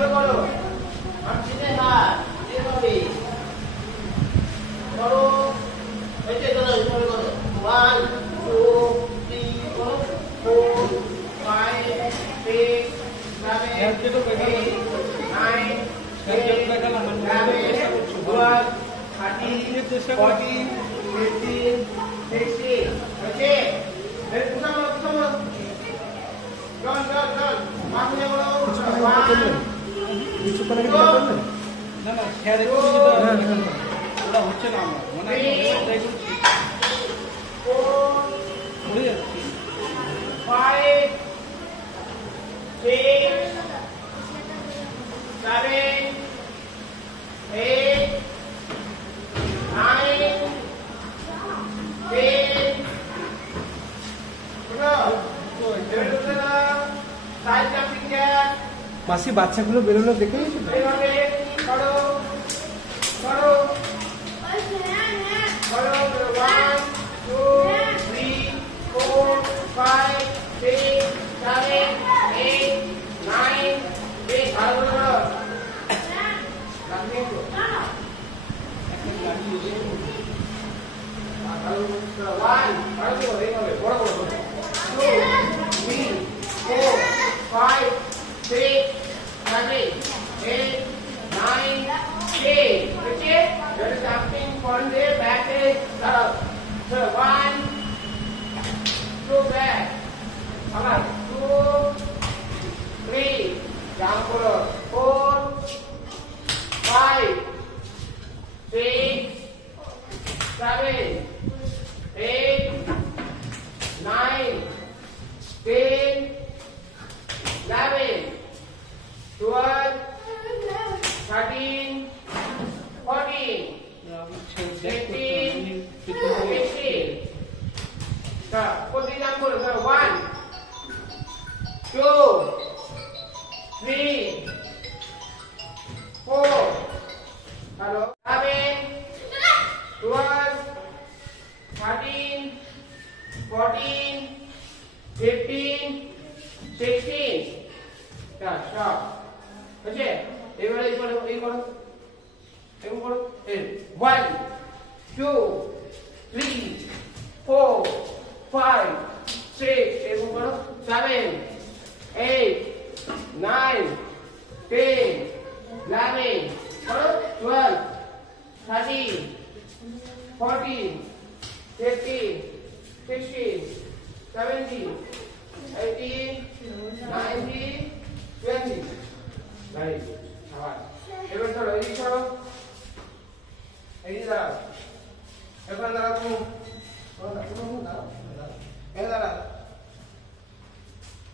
জোরে করো আর চিনে হাত এভাবে করো এই যে জোরে জোরে করো 1 2 3 4 5 6 7 8 মাসি বাচ্চাগুলো বেরোলো দেখে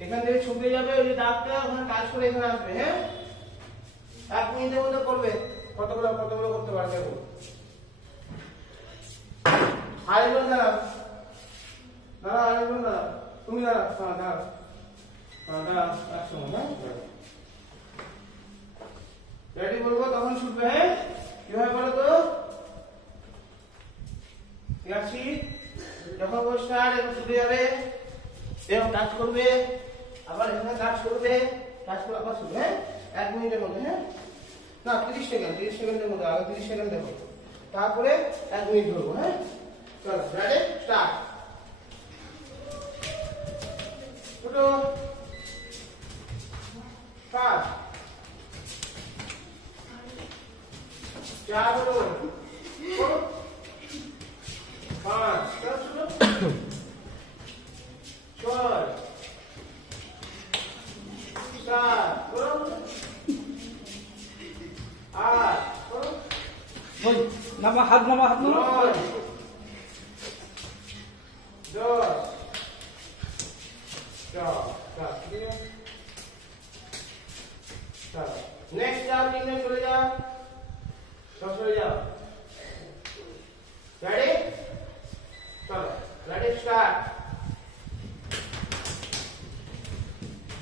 এখান থেকে ছুটে যাবে ওই দাগটা ওখানে কাজ করে এখানে আসবে। হ্যাঁ 1 মিনিটের মধ্যে করবে। কতগুলো করতে পারবে আরেকজন দাঁড়াও আরেকজন দাঁড়াও তুমি দাঁড়াও একসঙ্গে। হ্যাঁ রেডি বলবো তখন ছুটবে। হ্যাঁ কিভাবে বলো তো আসি যখন স্টার্ট এবং ছুটে যাবে এবং কাজ করবে আবার এখানে কাজ করে আবার ছুটবে। হ্যাঁ 1 মিনিটের মধ্যে। হ্যাঁ না 30 সেকেন্ডের মধ্যে আগে 30 সেকেন্ড দেখো তারপরে 1 মিনিট ধরবো। হ্যাঁ চলো রেডি স্টার্ট। ছোট কাজ 4 হলো 5 ছোট 6 7 8 নামা হাত নামা 9 10 नेक्स्ट जाओ 3 में चले जाओ 10 चले जाओ रेडी चलो रेडी स्टार्ट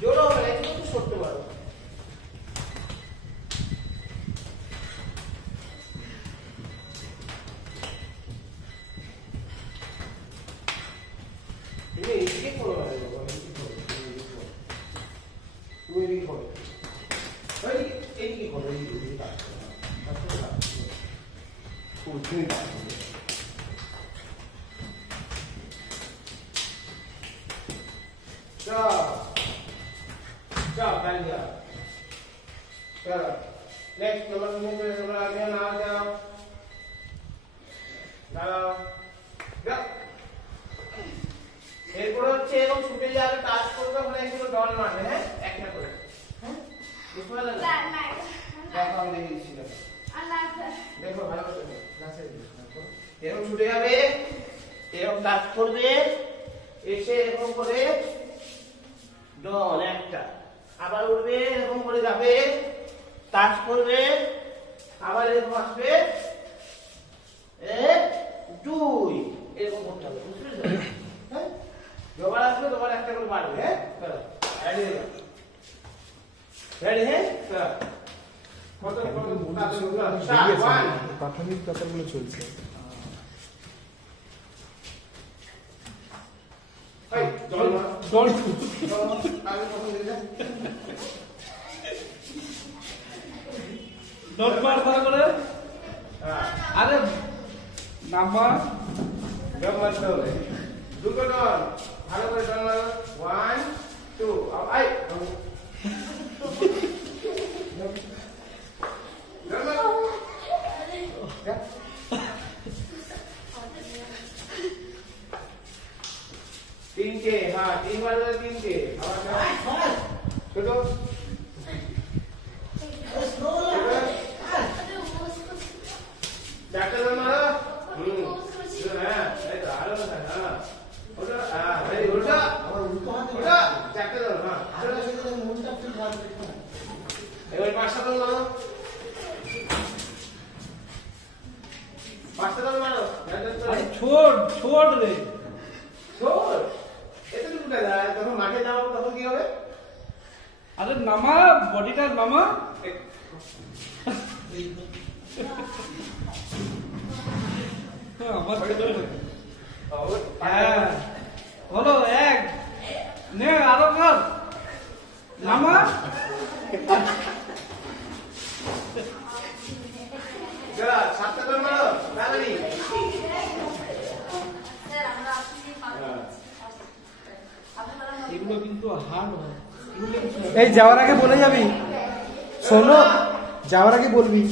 जोरो बोले একটু করতে পারো ini কি করো তুমি কি করো এইদিকে করো, এইদিকে কাজ করো। খুব ধীরে কাজ করো। Stop. Stop, बैठ गया। चलो, next नंबर आगे ना जाओ। দাঁড়াও। যাও। এরপর হচ্ছে এবং ছুটে যাবে টাচ করবে ওখানে এগুলো ডল মারবে, হ্যাঁ? একটা করে। হ্যাঁ? বুঝতে পারলে না? দেখো আমি দেখিয়েছি দেখো। দেখো ভালো করে দেখো। গাছে দেখো। এরকম ছুটে যাবে, এরকম টাচ করবে, এসে এরকম করে ডল একটা, আবার উঠবে এরকম করে যাবে, টাচ করবে, আবার এরকম আসবে, এক দুই এরকম করতে হবে, বুঝতে পেরেছো? হ্যাঁ, যখন আসবে তখন একটা করে মারবে, হ্যাঁ? চলো রেডি হয়ে যাও, রেডি, হ্যাঁ? চলো কত প্রাথমিক ব্যাপারগুলো চলছে। আরে নাম্বার দুটো ডল ভালো করে ডল মারো, 1 2 আই तीन के, हाँ 3 बार 3 के, छोटो चाकू दो मारो, हाँ, ऐसा आलो ना, हाँ, उठो, हाँ, वेरी गुड, उठो, चाकू दो, हाँ, एक बार पाँच दो मारो, ছোট ছোট রে छोड़ এটা তো উঠে যায়, তখন মাঠে যাও তখন কি হবে? আরে নামা বডিটা নামা আমার হ্যাঁ হলো এক নে আরো কর নামা যারা সাতটা দল মারো তাড়াতাড়ি, এগুলো কিন্তু হার্ড হয়। এই যাওয়ার আগে বলে যাবি, শোনো যাওয়ার আগে বলবি,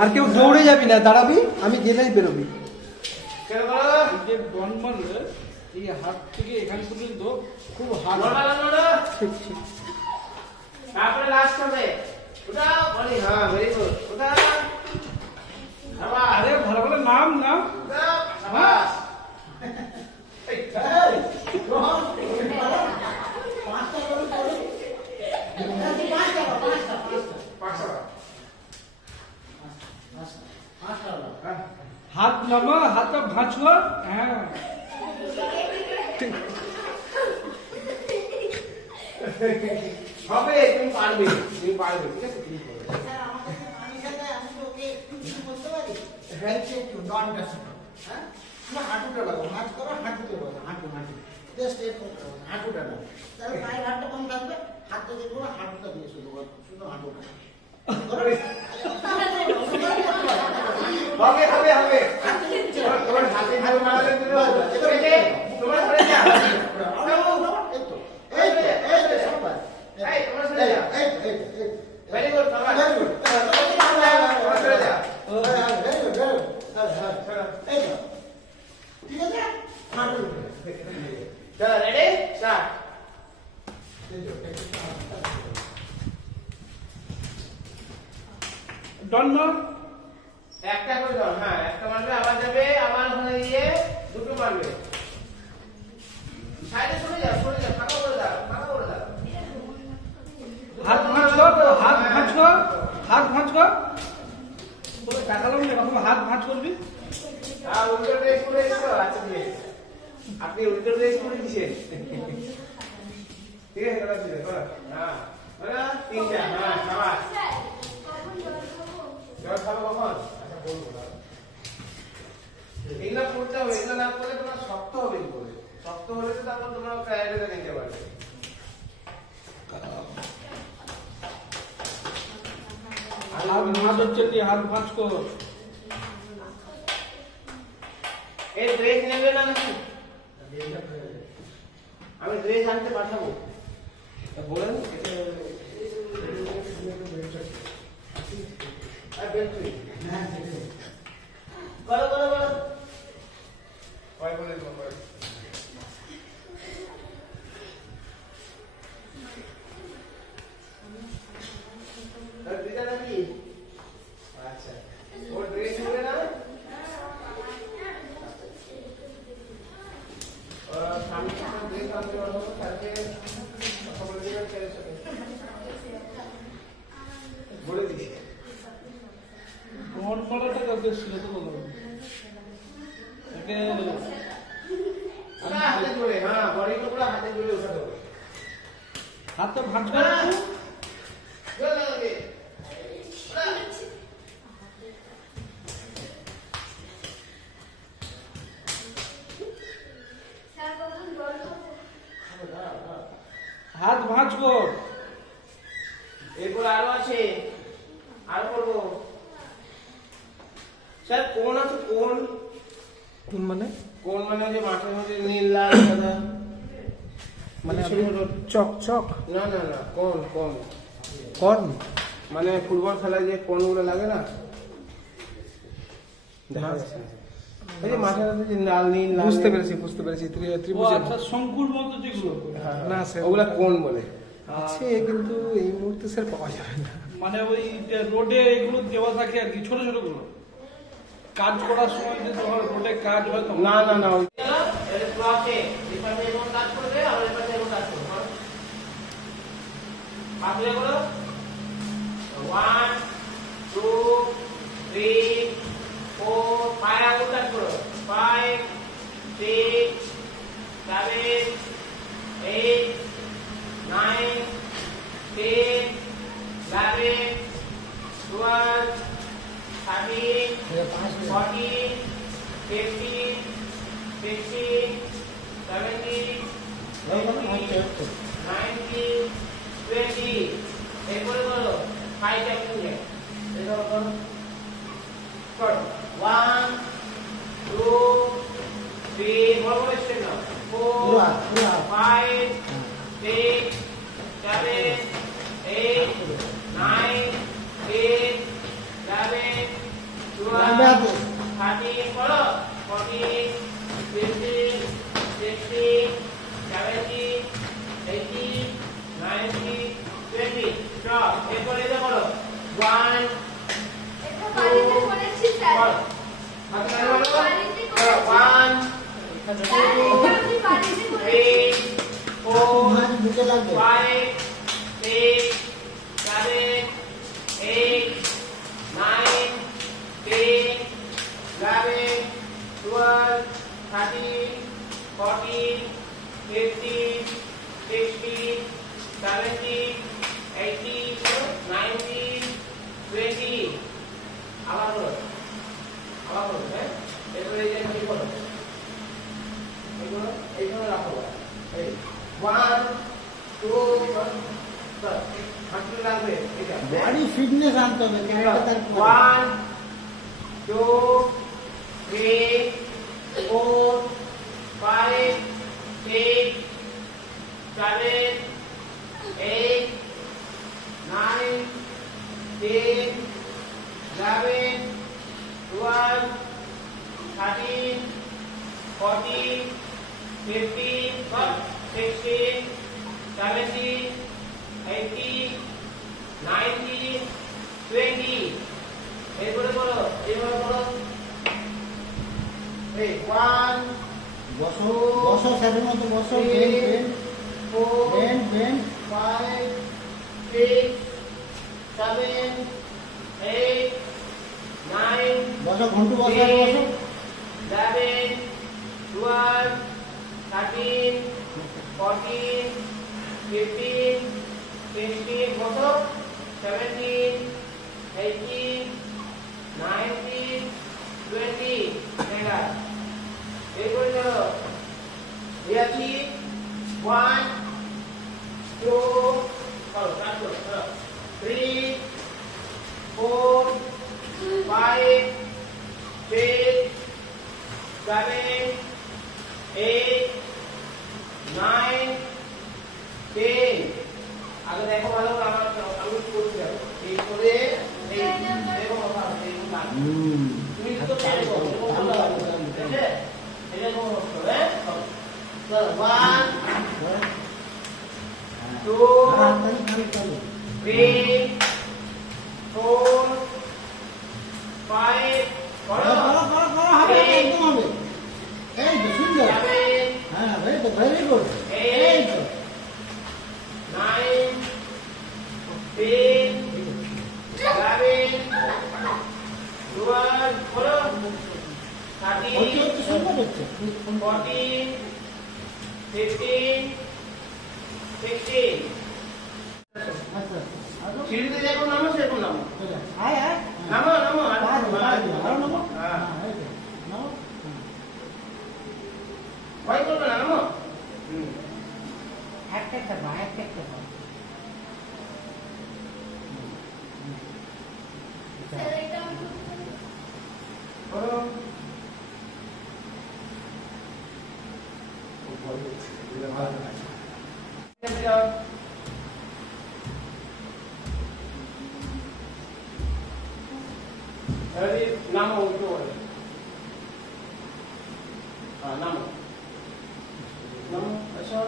আর কেউ দৌড়ে যাবি না, দাঁড়াবি, আমি গেলেই বেরোবি। কেন বলো? এই যে বন মারলে এই হাত থেকে এখান পর্যন্ত খুব হার্ড মারো, তারপরে লাস্ট হবে ওটা বলি, হ্যাঁ ভেরি গুড, ওটা আবার আরে ভালো করে নাম নাম ওটা আবার এই হাত নামা হাতটা ভাঁচো, হ্যাঁ হবে, তুমি পারবে, ঠিক আছে, তুমি করবে। হাঁটুটা লাগো, হাত করো, হাঁটুতে বলো, হাঁটু হাঁটু জাস্ট এরকম হাঁটুটা না, তাহলে পায়ের হাতটা কম থাকবে, হাতটা দিয়ে করো, হাঁটুটা দিয়ে শুধু শুধু হাঁটুটা হবে হবে হবে, তোমার হাতে হাত মারলে তোমার সরে যা, এই সবাই এই তোমার সরে যা, এই ভেরি গুড, বাবা ভেরি গুড, তোমার সরে যা, এই তো ঠিক আছে, হাঁটু চলো রেডি স্টার্ট, দণ্ড একটা করে দাও, হ্যাঁ একটা মারবে, আবার যাবে, আবার ওখানে গিয়ে দুটো মারবে, সাইডে সরে যাও, ফাঁকা করে দাও, ফাঁকা করে দাও, হাত ভাঁজ কর, হাত ভাঁজ কর, হাত ভাঁজ কর, তোকে টাকালাম না এরকম হাত ভাঁজ করবি। আর উল্টো ড্রেস পরে এসছো, আচ্ছা ঠিক আছে, আপনি উল্টো ড্রেস পরে দিয়েছেন, ঠিক আছে, করা ছিল, করো, হ্যাঁ বলো, তিনটা, হ্যাঁ সাবাস, জল খাবো কখন? আচ্ছা বলবো না, এগুলো করতে হবে, এগুলো না করলে তোমার শক্ত হবে কি করে, শক্ত হলে তো তারপর তোমরা ক্রাইটেরিয়া নিতে পারবে। হাত ভাঁজ হচ্ছে কি, হাত ভাঁজ করো। এই ড্রেস নেবে না নাকি? আমি ড্রেস আনতে পাঠাবো। বলেন আর বেলচুই করো করো করো কয় বলে তোমার আর দিদা নাকি? আচ্ছা ও ড্রেস নেবে না? সামনে ড্রেস আনতে পারবো কালকে কথা বলে দিবেন ছেলের সাথে বলে দিচ্ছি। মন পড়াটা কাউকে ছিল তো বলো একে হাতে জোরে, হ্যাঁ বডি টুকরা হাতে জোরে উঠাতে হবে। হাতটা ভাঁজ করো একটু। জোরে লাগে হাত ভাঁজ কর। এরপর আরো আছে, আরো করবো। স্যার কোন আছে? কোন কোন মানে কোন মানে যে মাঠের মধ্যে নীল লাল সাদা মানে ছোট ছোট চক চক না না না কোন কোন কর্ন মানে ফুটবল খেলায় যে কোনগুলো লাগে না দেখা যাচ্ছে এই যে মাঠের মধ্যে যে লাল নীল লাল বুঝতে নীল। বুঝতে পেরেছি ও ত্রিভুজের আচ্ছা, শঙ্কুর মতো যেগুলো। হ্যাঁ, না, স্যার। ওগুলা কোন বলে? আছে কিন্তু এই মুহূর্তে স্যার পাওয়া যাবে না। মানে ওই যে রোডে এগুলো দেওয়া থাকে আর কি, ছোট ছোট গুলো কাজ করার সময় যে তোমার রোডে কাজ হয় তখন। না না না ওই এটা ক্রসে এই পাশে এরকম কাজ করবে আর এই পাশে এরকম কাজ করবে। পাঁচলে করো 1 2 3 4 5 আঙুল কাজ করো 5 6 7 8 9 10 11 12 13 14 15 16 17 18 19 20 এরপরে বলো 5 টা খুঁজে এটা করো করো 1 2 3 বড় বড় স্টেপ নাও 4 5 6 7 8 9 10 11 12 13 করো 14 15 16 17 18 19 20 স্টপ এরপর এটা করো 1 এটা বাড়িতে করেছি স্যার। করো হাত নাড়ো করো 1 স্যার এটা আমি বাড়িতে করেছি। 3 4 দুটো লাগবে 5 6 7 8 9 10 11 12 13 14 15 16 17 18 19 20 আবার করো হ্যাঁ এরপরে এই যে কি করো এইগুলো রাখো এই 1 2 হাঁটতে লাগবে এটা বডি ফিটনেস আনতে হবে ক্যারেক্টার 1 2 3 4 5 6 7 8 9 10 11 12 13 14 15 16 17 18 19 20 এরপরে বলো এইভাবে বলো এই 1 বসো বসো স্যারের মতো বসো বেন্ড 4 বেন্ড 5 6 7 8 9 বসো ঘন্টু বসো বসো 11 12 13 14 15 16 বসো 17 18 19 20 দেখা এরপরে চলো রিয়াছি 1 2 করো 3 4 ভালো আমার আমি করতে যাবো এই করে এই এরকম ভালো এইরকম না তুমি তো পেরে করো এরকম ভালো ঠিক আছে এরকম করো হ্যাঁ চল 1 2 3 4 5 করো হবে একদম হবে এই তো সুন্দর হ্যাঁ ভেরি গুড এই তো 9 10 11 12 করো 13 হচ্ছে সুন্দর হচ্ছে 14 15 16 আচ্ছা সিঁড়িতে যখন নামো সেরকম নামো আয় আয় নামো নামো আরো নামো হ্যাঁ এই তো নামো ভয় করবে না নামো একটা স্যার এটা আমি করো নামো উল্টো করে নামো নামো আচ্ছা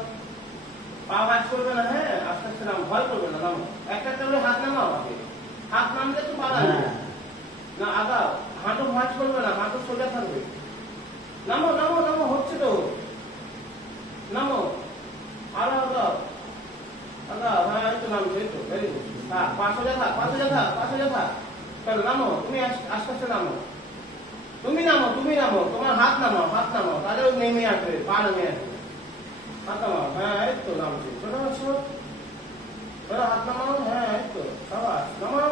পা ভাঁজ করবে না হ্যাঁ আস্তে আস্তে নামো ভয় করবে না নামো একটা করে হাত নামাও আগে হাত নামলে তো পা নামবে না আগাও হাঁটু ভাঁজ করবে না হাঁটু সোজা থাকবে নামো নামো নামো হচ্ছে তো নামো আরো আগাও আগাও হ্যাঁ এই তো নামছে এই তো ভেরি গুড হ্যাঁ পা সোজা থাক পা সোজা থাক পা সোজা থাক চলো নামো তুমি আস্তে আস্তে নামো তুমি নামো তোমার হাত নামাও তাহলে নেমে আসবে পা নেমে আসবে হাত নামাও হ্যাঁ এই তো নামছে ছোট ছোট হাত নামাও হ্যাঁ এই তো সাবাস নামাও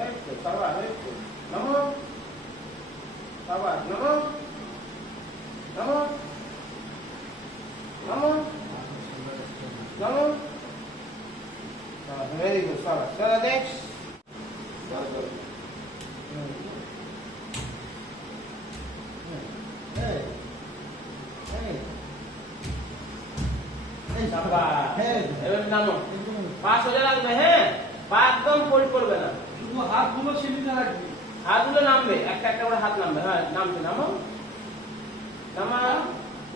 এই তো সাবাস এই তো নামাও সাবাস নামাও নামাও নামাও নামাও ভেরি গুড সাবাস চলো নেক্সট এবার নামো পা সোজা রাখবে হ্যাঁ পা একদম পরি করবে না শুধু হাতগুলো সিঁড়িতে রাখবি হাতগুলো নামবে একটা একটা করে হাত নামবে হ্যাঁ নামছে নামো নামাও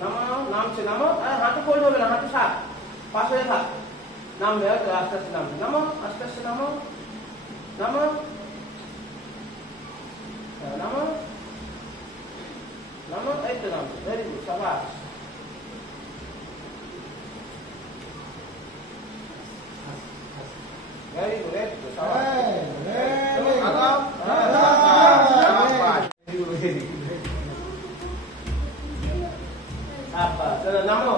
নামাও নামছে নামো হ্যাঁ হাঁটু পরি হবে না হাঁটু সাপ পা সোজা থাক নামবে হয়তো আস্তে আস্তে নামবে নামো আস্তে আস্তে নামো নামো নামো নামো এই তো নামছে ভেরি গুড সাবাস Very good. Apa? Chalo namo.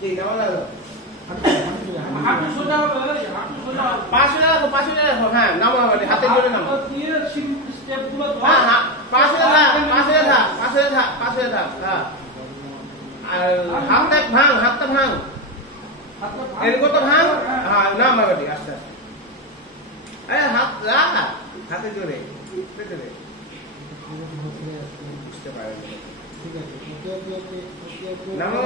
ঠিক নামো না হাঁটু সোজা হবে হাঁটু সোজা হবে পাশে রাখো হ্যাঁ নামো মানে হাতে ধরে নামো দিয়ে স্টেপগুলো হ্যাঁ হ্যাঁ পাশে থাক হ্যাঁ আর হাতটা ভাঙ এরকম তো ভাঙ হ্যাঁ নাম বাবাটি আস্তে আস্তে আরে হাত রাখ হাতে জোরে বুঝতে পারে ঠিক আছে নামো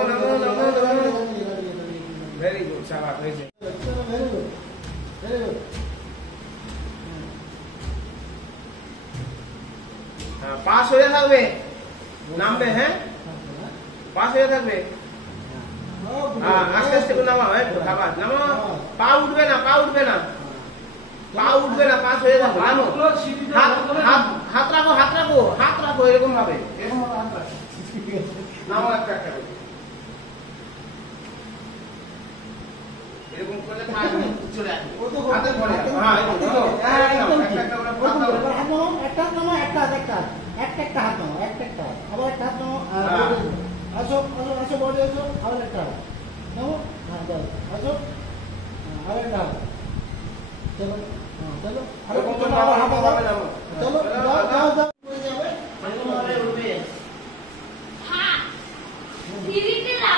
ভেরি গুড সাবাস হয়েছে ভেরি গুড হ্যাঁ পাশ হয়ে থাকবে নামবে হ্যাঁ পাশ হয়ে থাকবে হ্যাঁ আস্তে আস্তে করে নামাও খাবার নামাও পা উঠবে না পাশ হয়ে থাকবে নামো হাত রাখো এরকম ভাবে হাত রাখো নামো একটা করে এরকম করলে থাকবে চলে আসবে হাতে ধরে হ্যাঁ একটা হাত নাও আবার একটা হাত নাও আসো বডি আসো আবার একটা হাত নাও হ্যাঁ চলো আসো আবার একটা হাত চলো আরো চলো যাও হ্যাঁ সিঁড়িতে না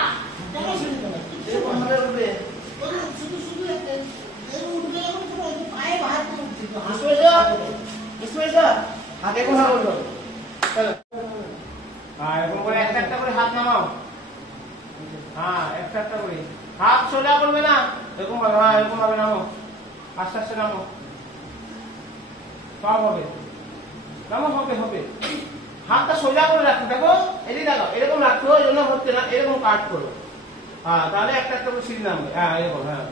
একটা করে হাত নামাও হ্যাঁ একটা একটা করে হাত সোজা করবে না এরকম ভাবে, হ্যাঁ এরকম ভাবে নামো, আস্তে আস্তে নামো, সব হবে, নামো, হবে হবে। হাতটা সোজা করে রাখো, দেখো এদিকে দেখো, এরকম রাখো, এই জন্য হচ্ছে না, এরকম কাট করো। হ্যাঁ তাহলে একটা একটা করে সিঁড়ি নামবে, হ্যাঁ এরকম, হ্যাঁ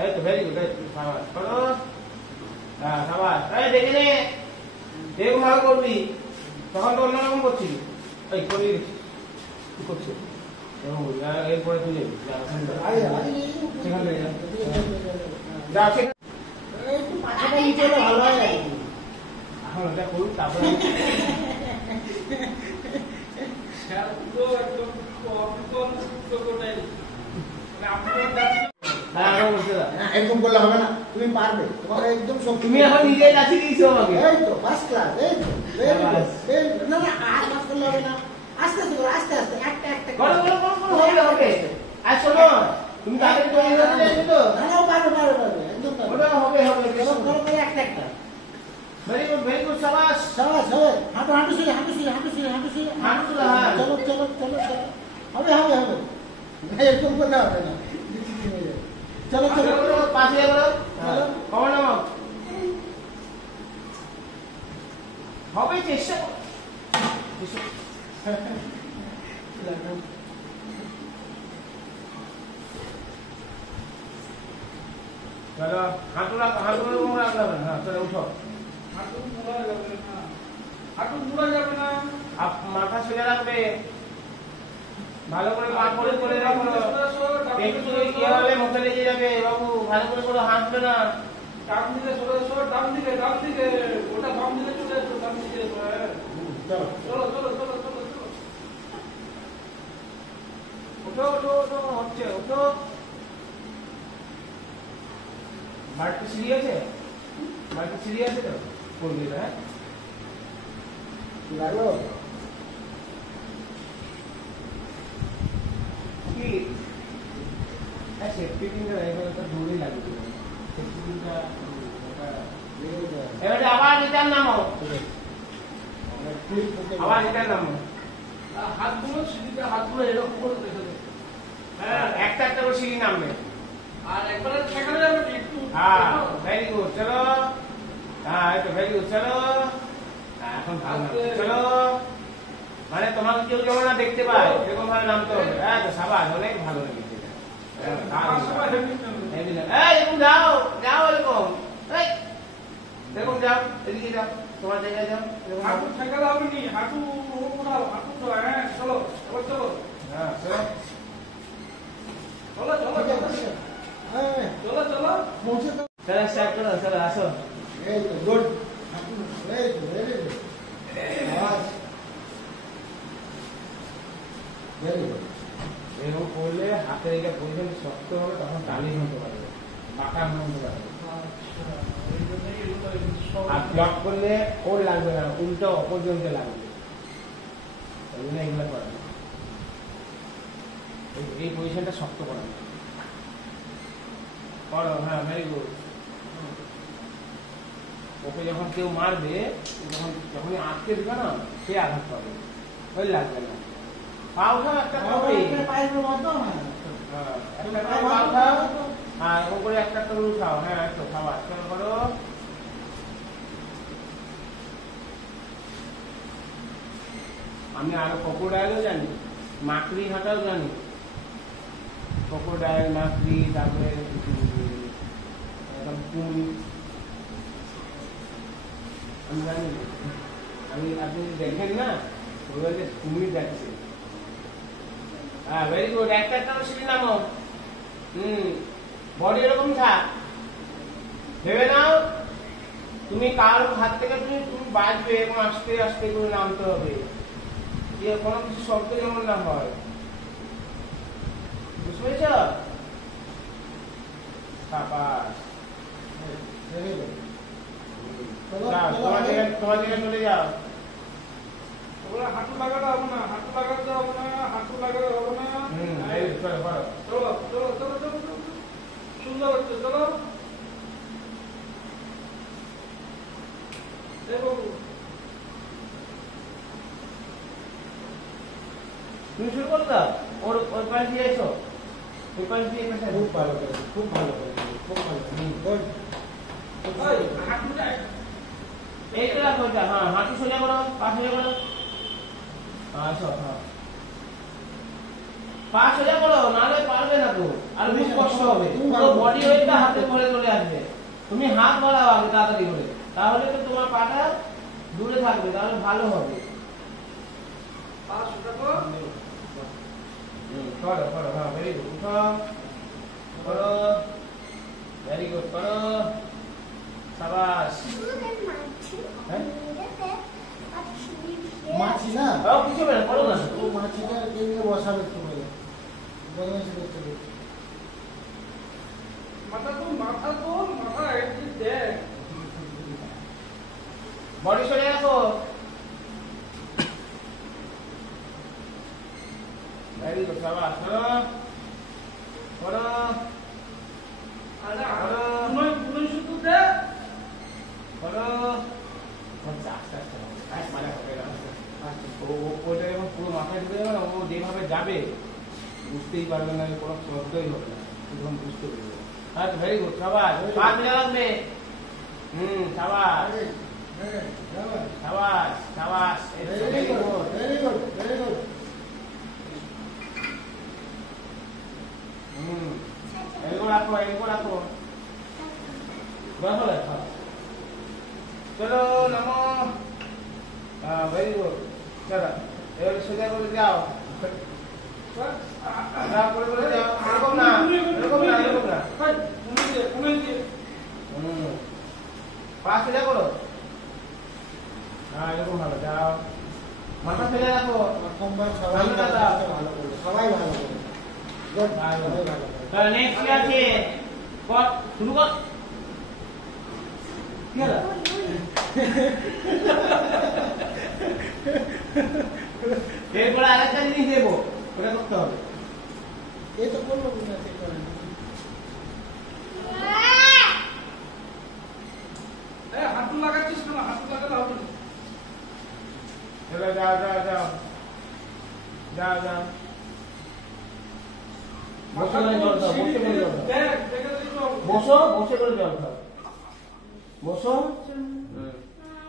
এই তো ভেরি গুড, সাবাস করো, হ্যাঁ সাবাস। এই দেখে নে, এরকম ভাবে করবি, তখন তো অন্যরকম করছিলি, এই করে কি করছো এরকম করবি, এরপরে তুই যাবি সেখান থেকে যা সেখানে একটু পাছাটা নিচে হলে ভালো হয় আর কি। এখন ওটা করুক, তারপরে স্যার পুরো একদম অবিকল কোটাই মানে আপনারা যাচ্ছেন হ্যাঁ এখন বলতে দাও। না, এরকম করলে হবে না, তুমি পারবে, তোমার একদম শক্তি। তুমি এখন নিজেই লাঠি দিয়েছো আমাকে। এই তো ফার্স্ট ক্লাস, এই তো very good, very good। না না আর কাজ করলে হবে না, আস্তে আস্তে করো, আস্তে আস্তে একটা একটা করো করো করো করো, হবে হবে। আর শোনো, তুমি তাদের তৈরি হতে চাইছো তো? না না পারবে পারবে পারবে, একদম পারবে। ওটা হবে হবে। করো করো করে একটা একটা। ভেরি গুড সাবাস। সবাই সবাই হাঁটু হাঁটু শুয়ে হাঁটু শুয়ে হাঁটু শুয়ে হাঁটু শুয়ে হাঁটু শুয়ে, হ্যাঁ। চলো চলো চলো চলো, হবে হবে হবে। না এরকম করলে হবে না, দিচ্ছি হয়ে যাবে। চলো চলো করো করো, পাশে করো, চলো। কমন নামো, হবে, চেষ্টা করো। চলো হাঁটু রাখো, হাঁটু এরকম রাখলে হবে না। হ্যাঁ চলো উঠো, হাঁটু মুড়া যাবে না, হাঁটু মুড়া যাবে না, মাথা সোজা রাখবে, ভালো করে পা করে রাখো, একটু ইয়ে হলে মুখে লেগে যাবে বাবু, ভালো করে করে হাঁটবে না। ডান দিকে সরে সর, ডান দিকে ওটা বাম দিকে চলে আসো, ডান দিকে চলো চলো চলো চলো চলো চলো ওঠো ওঠো ওঠো, হচ্ছে ওঠো। বাড়িতে সিঁড়ি আছে, বাড়িতে সিঁড়ি আছে তো করবি না, হ্যাঁ লাগলো। কি সেফটি পিনটা এখানে তো দূরেই লাগবে, সেফটি পিনটা এবারে আবার রিটার্ন নামো, আবার রিটার্ন নামো। হাতগুলো সিঁড়িতে হাতগুলো এরকম করে রেখে দেবে। হ্যাঁ একটা একটা করে সিঁড়ি নামবে। আর একবারে ঠেকানো যাবে না, একটু হ্যাঁ ভেরি গুড, চলো, হ্যাঁ এই তো ভেরি গুড, চলো। এখন ভালো নামো, চলো, মানে তোমাকে কেউ যেমন না দেখতে পায় এরকম ভাবে নামতে হবে। হ্যাঁ তো সাবাস, অনেক ভালো লেগেছে এটা। আমার সময় হেভি নেবে। এরকম যাও যাও, এরকম এই এরকম যাও, এদিকে যাও, তোমার জায়গায় যাও, এরকম হাঁটু যাও। ঠেকালে হবে নি, হাঁটু উঠাও, হাঁটু তো, হ্যাঁ চলো এবার চলো হ্যাঁ চলো, চলো চলো ঠিক চলো আছে, হ্যাঁ চলো চলো পৌঁছে তো। চলো স্টার্ট করো, চলো আসো। এই তো গুড, এই তো ভেরি গুড, আওয়াজ ভেরি গুড। এরকম করলে হাতের এটা পজিশন শক্ত হবে, তখন টালি হতে পারবে, পাকা হতে পারবে। এই জন্যই এগুলো সব আর ব্লক করলে ওর লাগবে না, উল্টো অপরজনকে লাগবে, ওই জন্য এগুলো করে না। এই পজিশনটা শক্ত করা করো, হ্যাঁ ভেরি গুড। ওকে যখন কেউ মারবে, যখনই আটকে দিবে না, সে আঘাত পাবে, ওই লাগবে না। পা উঠাও একটা করে, পায়ের উপর বাঁধো, হ্যাঁ। একটা করে পা উঠাও, হ্যাঁ এরকম করে একটা করে উঠাও, হ্যাঁ একটু খাবার চলো করো। আমি আরো ক্রোকোডাইলও জানি, মাকড়ি হাঁটাও জানি, ক্রোকোডাইল, মাকড়ি, তারপরে কুল, আমি জানি। আমি আপনি দেখেন না, ওগুলো কুমির যাচ্ছে। হ্যাঁ ভেরি গুড, একটা একটা সিঁড়ি নামো। বডি এরকম থাক, ভেবে নাও তুমি কার হাত থেকে তুমি বাঁচবে, এবং আস্তে আস্তে করে নামতে হবে, যে কোনো কিছু শব্দ যেমন না হয়, বুঝতে পেরেছ? সাবাস, ভেরি গুড। যাও, তোমার জায়গায় চলে যাও। ওগুলো হাঁটু লাগাতে হবে না, হাঁটু লাগাতে হবে না, হাঁটু লাগাতে হবে না। চলো করো। চলো চলো চলো চলো চলো সুন্দর হচ্ছে, চলো দেখো তুমি শুরু করো দাও, ও ওই পাশ দিয়ে এসো, ওই পাশ দিয়ে এসো। খুব ভালো করে, খুব ভালো করে, খুব ভালো করে। গুড। ওই হাঁটুটা এই তো রাখো এটা, হ্যাঁ হাঁটু সোজা করো, পা সোজা করো। আসো, হ্যাঁ পা সোজা করো, নাহলে পারবে না তো, আর খুব কষ্ট হবে। পুরো বডি ওয়েটটা হাতে করে চলে আসবে। তুমি হাত বাড়াও আগে তাড়াতাড়ি করে, তাহলে তো তোমার পাটা দূরে থাকবে, তাহলে ভালো হবে। পা সোজা কর। করো করো, হ্যাঁ ভেরি গুড, উঠো করো, ভেরি গুড করো, সাবাস। হ্যাঁ মাছি না? কিছু হবে না, করো না। ও মাছিটা নিয়ে বসাবে একটু বলে। বদমাইশি করতে দিও। মাথা একটু দেখ। বডি সরিয়ে রাখো। ভেরি গুড, সাবাস। করো করো, আরে পুনই শুধু দে। করো। আস্তে আস্তে আস্তে মানে হবে না। ওইটা যখন পুরো মাথায় ঢুকে যাবে না, ও যেভাবে যাবে বুঝতেই পারবে না, কোনো শব্দই হবে না, তখন বুঝতে পারবে। আচ্ছা ভেরি গুড, সাবাস। পা মিলা রাখবে। সাবাস সাবাস সাবাস, very good, very good, very good. এরকম রাখো, এরকম রাখো। বসো রাখো। চলো নামো। ভেরি গুড, চলো এবার সোজা করে যাও, যাও করে করে যাও। এরকম না, এরকম না, এরকম না। পুনই দিয়ে। পা সোজা করো। হ্যাঁ এরকম ভালো, যাও। মাথা সোজা রাখো। প্রথমবার সবাই ভালো করে, সবাই ভালো করে। গুড, সবাই ভালো করে। তাহলে নেক্সট কি আছে? কর, শুরু কর। কি হলো? এরপরে আরেকটা জিনিস দেবো, ওটা করতে হবে। এই তো করলো না, ঠিক করে। হাঁটু লাগাচ্ছিস কেন? হাঁটু লাগালে হবে না। চলো যাও যাও যাও যাও যাও। বসে করে জল খাও, বসে করে জল খাও। দেখ, দেখে দিবো। বসো, বসে করে জল খাও। বসো।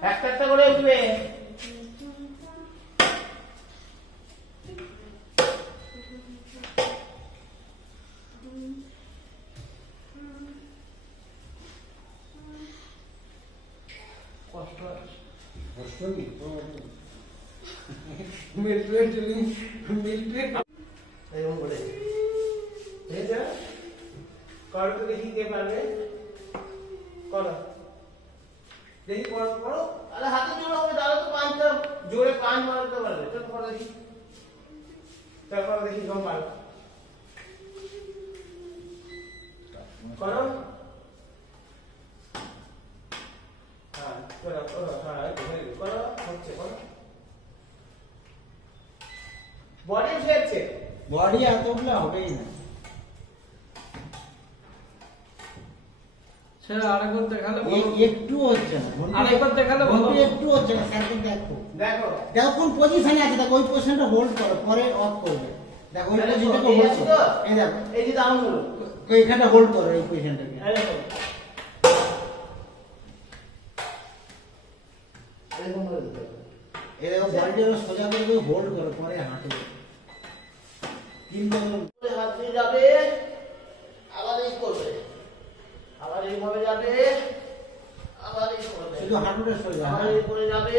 একটা একটা করে উঠবে। কষ্ট আছে। কষ্ট নেই। এরকম করে ঠিক আছে, করো তো দেখি কে পারবে। করো দেখি, করো করো। আরে হাতে জোর হবে, তাহলে তো পাঁচটা জোরে পাঁচ মারতে পারবে। চলো করো দেখি, তারপর দেখি কম পারো। করো। হ্যাঁ করো করো, হ্যাঁ এই তো, very good। করো, হচ্ছে, করো। বডি শেপছে। বডি এতগুলো হবেই না। ছেড়ে আরেকবার দেখালে একটু হচ্ছে না। আরেকবার দেখালে ভালো ঘন্টি হতো। একটু হচ্ছে না, স্যারকে দেখো। দেখো দেখো কোন পজিশনে আছে, দেখো ওই পজিশনটা হোল্ড করো, পরে অফ করবে। দেখো ওই এই দেখো, পজিশনটাকে এই হোল্ড আছে করো। তো? এই দেখো, এই যে ডাউন হলো, এইখানটা হোল্ড করো, এই পজিশনটাকে। এই দেখো এরকম করে দিতে হবে। এই দেখো বডিটা সোজা করে হোল্ড করো, পরে হাঁটো। তিনটা হাত দিয়ে যাবে, আবার এই করবে, আবার এইভাবে যাবে, আবার এই করবে, শুধু হাঁটুটা সোজা। আবার এই করে যাবে,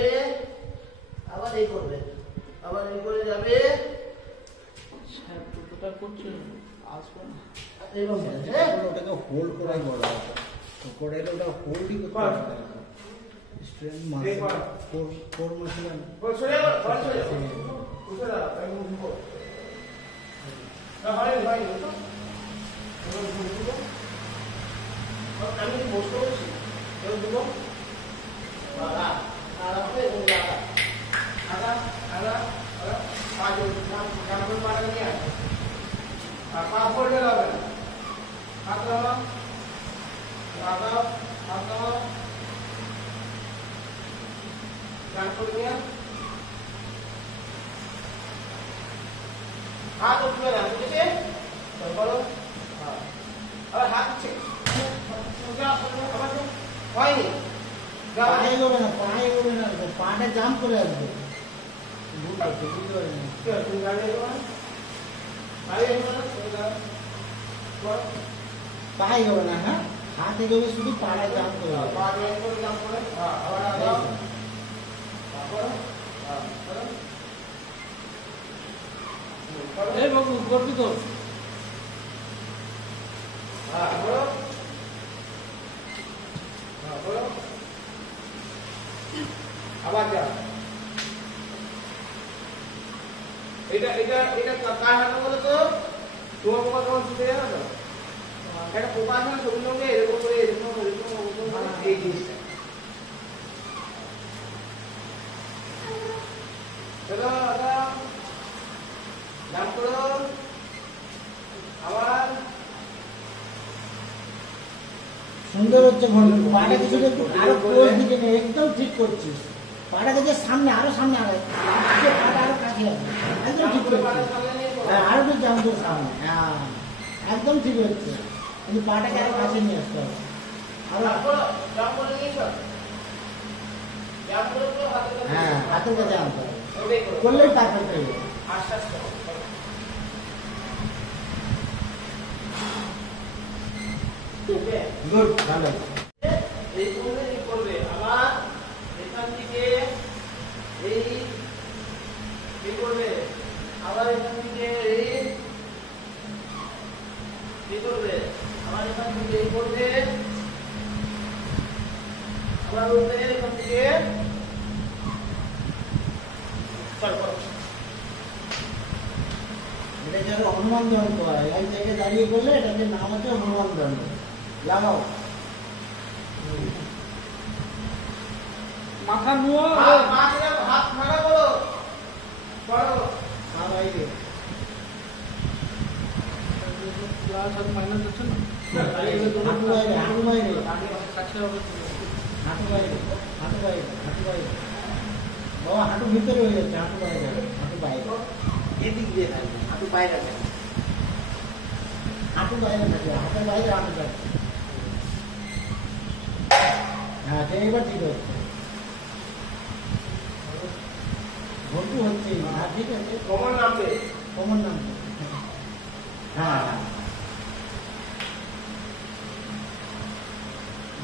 আবার এই করবে, আবার এই করে যাবে। ওটা করছে আসবে না। এইরকম ওটাকে হোল্ড করাই বলা হয়। তো করে ওটা হোল্ডই করতে হবে। Strain muscle, core muscle. সরে যাও, সরে যাও, উঠে দাঁড়াও, একদম ঢুকো। না হয় ভাই, ঢুকো। আমি বসতে বলছি, কেউ ঢুকো। আগা, আগা করে আগা, আগা, আগা, আগা, পা জোর, কান করে পাটা নিয়ে আসো। আর পা ফোল্ডে হবে না। হাত নামাও, লাগাও, হাত নামাও, কান করে নিয়ে হাত উপরে হয়নি পায়ে এগোবে না, পায়ে এগোবে না, পাটা জাম্প করে আসবে। ভুল করছে, বুঝতে পারিনি। তুমি গাড়ি এগোবে না? গাড়ি এগোবে না? তুমি গাড়ি বল। পা এগোবে না, হ্যাঁ, হাত এগোবে, শুধু পাটা জাম্প করে আসবে। পা জয়েন করে জাম্প করে আবার আগাও তারপর করো। এই বাবু করবি তো করো করো আবার যা এটা এটা এটা কার হাতে বলো তো তোমার পোকা তোমার ছুটে যাবে তো একটা পোকা আছে না ছবি লোকে এরকম করে এই জিনিসটা চলো জাম্প করো আবার সুন্দর হচ্ছে ঘন্টা। পাটা কিছু একটু আরো ক্লোজ দিকে নে, একদম ঠিক করছিস। পাটাকে যে সামনে, আরো সামনে আগে, পাটা আরো কাছে আসবে, একদম ঠিক করছিস। হ্যাঁ, আরো একটু জাম্প করে সামনে, হ্যাঁ, একদম ঠিক হচ্ছে। কিন্তু পাটাকে আরো কাছে নিয়ে আসতে হবে। আরো জাম্প করে নিয়েছো জাম্প করে পুরো হাতে হ্যাঁ, হাতের কাছে আনতে হবে, ওটাই করো করলেই পারফেক্ট হয়ে যাবে। আস্তে আস্তে গুড, ভালো। এই করবে আবার এখান থেকে এই করবে আবার এখান থেকে এই করবে আবার এখান থেকে এই করবে আবার উঠবে এখান থেকে চল এটা যারা হনুমান দণ্ড হয়, এক জায়গায় দাঁড়িয়ে করলে এটাকে নাম হচ্ছে হনুমান দণ্ড। লাগাও। মাথা নুয়ো হাত ভাঙা করো করো পা বাইরে। ক্লাস আর মাইনাস হচ্ছে না হাঁটু বাইরে, হাঁটু বাইরে, কাছে হবে হাঁটু বাইরে, হাঁটু বাইরে, হাঁটু বাইরে। বাবা, হাঁটু ভিতরে হয়ে যাচ্ছে, হাঁটু বাইরে, হাঁটু বাইরে। এদিক দিয়ে থাকবে, হাঁটু বাইরে থাকে। হাঁটু বাইরে থাকে, হাঁটুর বাইরে, হাঁটু বাইরে। হ্যাঁ, এবার ঠিক হচ্ছে। ঘন্টু হচ্ছে, হ্যাঁ, ঠিক আছে। কমন নামবে কমন নাম। হ্যাঁ,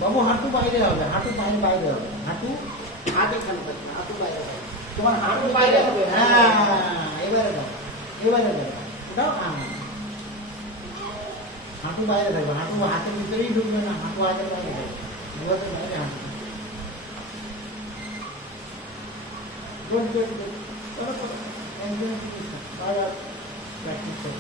বাবু, হাঁটু বাইরে হবে, হাঁটু বাইরে বাইরে হবে, হাঁটু হাত এখানে থাকবে, হাঁটু বাইরে হবে। তোমার হাঁটু বাইরে হবে। হ্যাঁ, এবারে দাও, এবারে দাও, ওটাও হাঁটু বাইরে থাকবে, হাঁটু হাতের ভিতরেই ঢুকবে না, হাঁটু হাতের বাইরে থাকবে, এবারে বাইরে হাঁটু। গুড গুড গুড, চলো চলো, একদম বাইরে প্র্যাকটিস করো।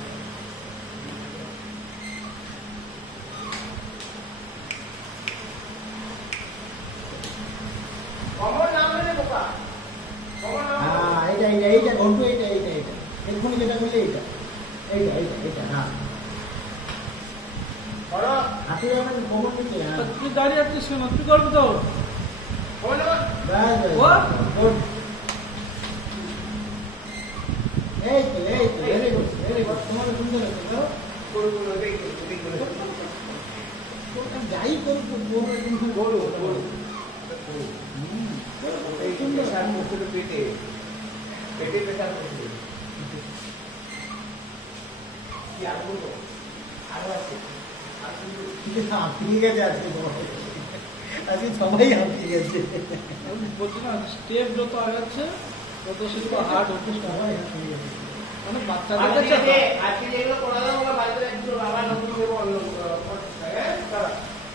কমন নামবে রে বোকা কমন নাম হ্যাঁ, এইটা ঘন্টু, এইটা এক্ষুনি যেটা বললে এইটা, হ্যাঁ, করো হাতে আমার কমন নিচে। হ্যাঁ, তুই দাঁড়িয়ে আছিস কেন তুই করবি তো কমন নাম ব্যাস, What? গুড। এই তো ভেরি গুড, তোমার সুন্দর হচ্ছে তো। করবো ওটাই করবো যাই করুক, বলবে কিন্তু করো এই সুন্দর। প্রেশার করছিল পেটে প্রেশার করছিল কি আর বলবো আরো আছে হাঁপিয়ে গেছে আজকে, আজকে সবাই হাঁপিয়ে গেছে, আমি বলছি না স্টেপ যত আগাচ্ছে তত সেগুলো হার্ড হচ্ছে সবাই হাঁপিয়ে গেছে। মানে বাচ্চাদের কাছে আজকে যেগুলো পড়ালাম ওগুলো বাড়িতে একটু আবার নতুন দেবো অন্য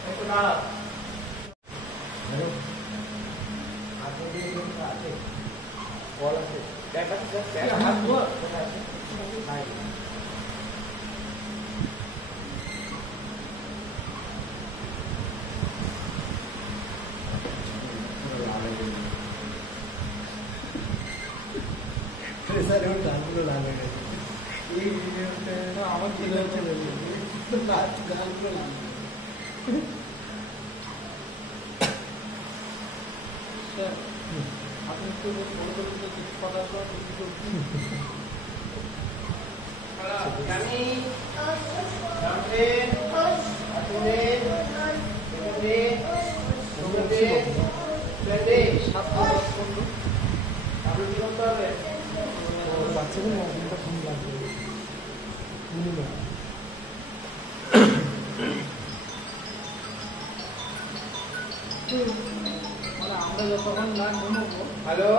একটু দাঁড়াও আছে বল আছে হাত ধোয়া প্রেসারেও গানগুলো লাগে গেছে, এই ভিডিওতে আমার ছেলে হচ্ছে গানগুলো লাগে। স্যার আপনি একটু বড় করে কিছু কথা জানি জানতে আসলে এখানে তারপরে কি করতে হবে? বাচ্চাদের মনটা কম লাগবে মিনিমাম আমরা যতক্ষণ না ঘুমবো হ্যালো